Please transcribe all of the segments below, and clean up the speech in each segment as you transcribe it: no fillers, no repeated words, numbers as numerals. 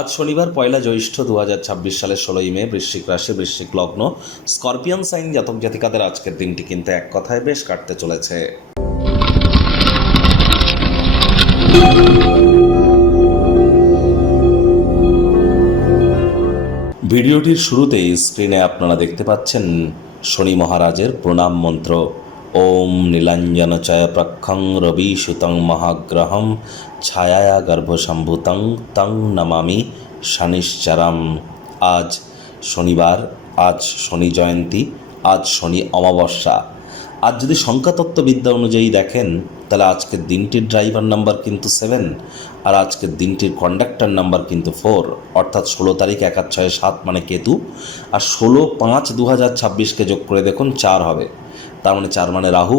আজ শনিবার পয়লা জ্যৈষ্ঠ 2026 সালের 16ই মে, বৃশ্চিক রাশি, বৃশ্চিক লগ্ন, স্করপিয়ন সাইন জাতক জাতিকাদের আজকের দিনটি কিন্তু এক কথায় বেশ কাটতে চলেছে। ভিডিওটির শুরুতেই স্ক্রিনে আপনারা দেখতে পাচ্ছেন শনি মহারাজের প্রণাম মন্ত্র। ওম নীলাঞ্জনচয় প্রক্ষং রবি সুতং মহাগ্রহম ছায়া গর্ভসম্ভূতং তং নমামি শনিশ্চরম। আজ শনিবার, আজ শনি জয়ন্তী, আজ শনি অমাবস্যা। আজ যদি সংখ্যাতত্ত্ববিদ্যা অনুযায়ী দেখেন তাহলে আজকের দিনটির ড্রাইভার নাম্বার কিন্তু 7, আর আজকের দিনটির কন্ডাক্টর নাম্বার কিন্তু 4, অর্থাৎ 16 তারিখ 1-6-7 মানে কেতু, আর 16-5-2026কে যোগ করে দেখুন 4 হবে, তার মানে 4 মানে রাহু।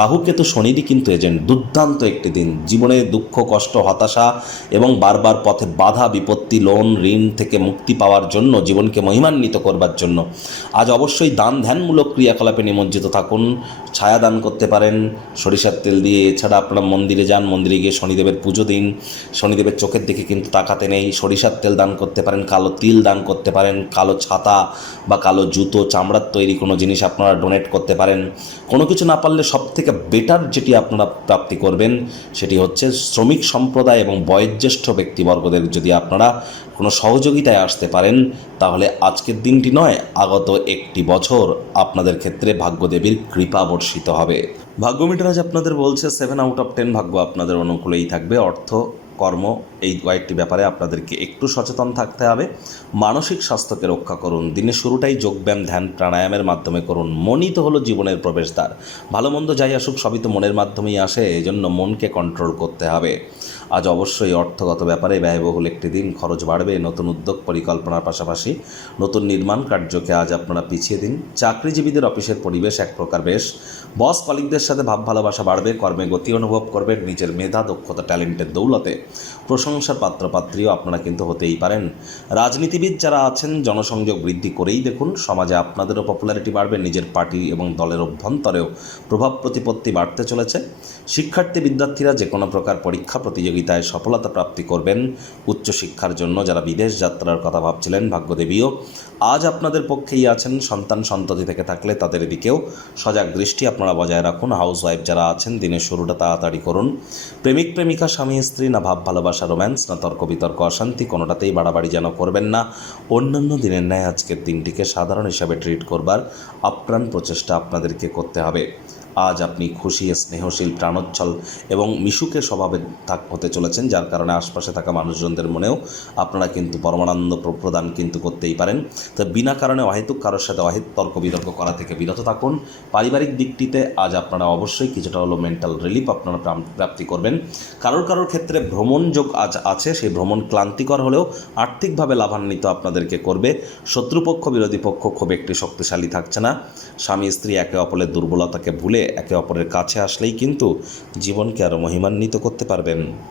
রাহু কেতু শনিরই কিন্তু এজেন্ট। দুর্দান্ত একটি দিন, জীবনে দুঃখ, কষ্ট, হতাশা এবং বারবার পথে বাধা বিপত্তি, লোন, ঋণ থেকে মুক্তি পাওয়ার জন্য, জীবনকে মহিমান্বিত করবার জন্য আজ অবশ্যই দান ধ্যানমূলক ক্রিয়াকলাপে নিমজ্জিত থাকুন। ছায়া দান করতে পারেন সরিষার তেল দিয়ে। এছাড়া আপনারা মন্দিরে যান, মন্দিরে গিয়ে শনিদেবের পুজো দিন। শনিদেবের চোখের দিকে কিন্তু তাকাতে নেই। সরিষার তেল দান করতে পারেন, কালো তিল দান করতে পারেন, কালো ছাতা বা কালো জুতো, চামড়ার তৈরি কোনো জিনিস আপনারা ডোনেট করতে পারেন। কোনো কিছু না পারলে সবথেকে বেটার যেটি আপনারা প্রাপ্তি করবেন সেটি হচ্ছে শ্রমিক সম্প্রদায় এবং বয়োজ্যেষ্ঠ ব্যক্তিবর্গদের যদি আপনারা কোনো সহযোগিতায় আসতে পারেন তাহলে আজকের দিনটি নয়, আগত একটি বছর আপনাদের ক্ষেত্রে ভাগ্যদেবীর কৃপা বর্ষিত হবে। ভাগ্য মিটার আজ আপনাদের বলছে 7/10 ভাগ্য আপনাদের অনুকূলেই থাকবে। অর্থ, কর্ম, এই কয়েকটি ব্যাপারে আপনাদেরকে একটু সচেতন থাকতে হবে। মানসিক স্বাস্থ্যকে রক্ষা করুন। দিনের শুরুটাই যোগব্যায়াম, ধ্যান, প্রাণায়ামের মাধ্যমে করুন। মনই তো হলো জীবনের প্রবেশদ্বার। ভালো মন্দ যাই আসুক সবই তো মনের মাধ্যমেই আসে, এই জন্য মনকে কন্ট্রোল করতে হবে। আজ অবশ্যই অর্থগত ব্যাপারে ব্যয়বহুল একটি দিন, খরচ বাড়বে। নতুন উদ্যোগ পরিকল্পনার পাশাপাশি নতুন নির্মাণ কার্যকে আজ আপনারা পিছিয়ে দিন। চাকরিজীবীদের অফিসের পরিবেশ এক প্রকার বেশ। বস কলিগদের সাথে ভাব ভালোবাসা বাড়বে। কর্মে গতি অনুভব করবেন। নিজের মেধা, দক্ষতা, ট্যালেন্টের দৌলতে প্রশংসার পাত্রপাত্রীও আপনারা কিন্তু হতেই পারেন। রাজনীতিবিদ যারা আছেন জনসংযোগ বৃদ্ধি করেই দেখুন। সমাজে আপনাদেরও পপুলারিটি বাড়বে। নিজের পার্টি এবং দলের অভ্যন্তরেও প্রভাব প্রতিপত্তি বাড়তে চলেছে। শিক্ষার্থী বিদ্যার্থীরা যে কোনো প্রকার পরীক্ষা প্রতিযোগিতায় সফলতা প্রাপ্তি করবেন। উচ্চশিক্ষার জন্য যারা বিদেশ যাত্রার কথা ভাবছিলেন, ভাগ্যদেবীও আজ আপনাদের পক্ষেই আছেন। সন্তান সন্ততি থেকে থাকলে তাদের দিকেও সজাগ দৃষ্টি আপনারা বজায় রাখুন। হাউসওয়াইফ যারা আছেন দিনের শুরুটা তাড়াতাড়ি করুন। প্রেমিক প্রেমিকা, স্বামী স্ত্রী, না ভাব ভালোবাসা, রোম্যান্স, না তর্ক বিতর্ক, অশান্তি, কোনোটাতেই বাড়াবাড়ি যেন করবেন না। অন্যান্য দিনের ন্যায় আজকের দিনটিকে সাধারণ হিসাবে ট্রিট করবার আপ্রাণ প্রচেষ্টা আপনাদেরকে করতে হবে। আজ আপনি খুশি, স্নেহশীল, প্রাণোচ্ছল এবং মিশুকে স্বভাবে হতে চলেছেন, যার কারণে আশপাশে থাকা মানুষজনদের মনেও আপনারা কিন্তু পরমানন্দ প্রদান কিন্তু করতেই পারেন। তো বিনা কারণে অহেতুক কারোর সাথে তর্ক বিতর্ক করা থেকে বিরত থাকুন। পারিবারিক দিকটিতে আজ আপনারা অবশ্যই কিছুটা হলো মেন্টাল রিলিফ আপনারা প্রাপ্তি করবেন। কারোর ক্ষেত্রে ভ্রমণ যোগ আজ আছে। সেই ভ্রমণ ক্লান্তিকর হলেও আর্থিকভাবে লাভান্বিত আপনাদেরকে করবে। শত্রুপক্ষ, বিরোধী পক্ষ খুব একটি শক্তিশালী থাকছে না। স্বামী স্ত্রী একে অপরের দুর্বলতাকে ভুলে একে অপরের কাছে আসলেই কিন্তু জীবনকে আরও মহিমান্বিত করতে পারবেন।